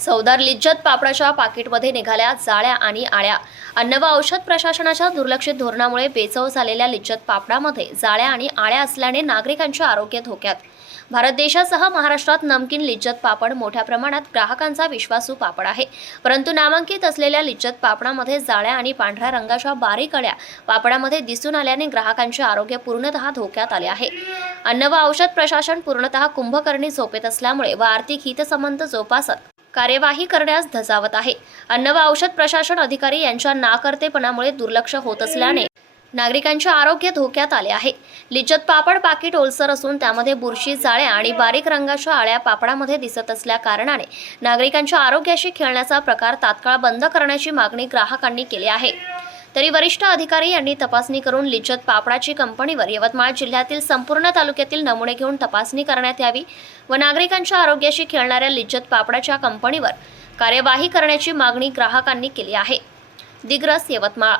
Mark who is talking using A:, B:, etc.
A: चवदार लिज्जत पापडाच्या पाकिटमध्ये निघाल्या जाळ्या आणि आळ्या. अन्न व औषध प्रशासनाच्या दुर्लक्षित धोरणामुळे बेचव झालेल्या लिज्जत पापडामध्ये जाळ्या आणि आळ्या असल्याने नागरिकांचे आरोग्य धोक्यात. भारत देशासह महाराष्ट्रात नमकीन लिज्जत पापड मोठ्या प्रमाणात ग्राहकांचा विश्वासू पापड आहे. परंतु नामांकित असलेल्या लिज्जत पापडामध्ये जाळ्या आणि पांढऱ्या रंगाच्या बारीक अळ्या पापडामध्ये दिसून आल्याने ग्राहकांचे आरोग्य पूर्णतः धोक्यात आले आहे. अन्न व औषध प्रशासन पूर्णतः कुंभकर्णी झोपेत असल्यामुळे व आर्थिक हितसंबंध जोपासत कार्यवाही करण्यास धजावत आहे. अन्न व औषध प्रशासन अधिकारी यांच्या नाकर्तेपणामुळे दुर्लक्ष होत असल्याने नागरिकांचे आरोग्य धोक्यात आले आहे. लिज्जत पापड पाकिट ओलसर असून त्यामध्ये बुरशी जाळ्या आणि बारीक रंगाच्या आळ्या पापडामध्ये दिसत असल्या कारणाने नागरिकांच्या आरोग्याशी खेळण्याचा प्रकार तात्काळ बंद करण्याची मागणी ग्राहकांनी केली आहे. तरी वरिष्ठ अधिकारी यांनी तपासणी करून लिज्जत पापडाची कंपनीवर यवतमाळ जिल्ह्यातील संपूर्ण तालुक्यातील नमुने घेऊन तपासणी करण्यात यावी व नागरिकांच्या आरोग्याशी खेळणाऱ्या लिज्जत पापडाच्या कंपनीवर कार्यवाही करण्याची मागणी ग्राहकांनी केली आहे. दिग्रस यवतमाळ.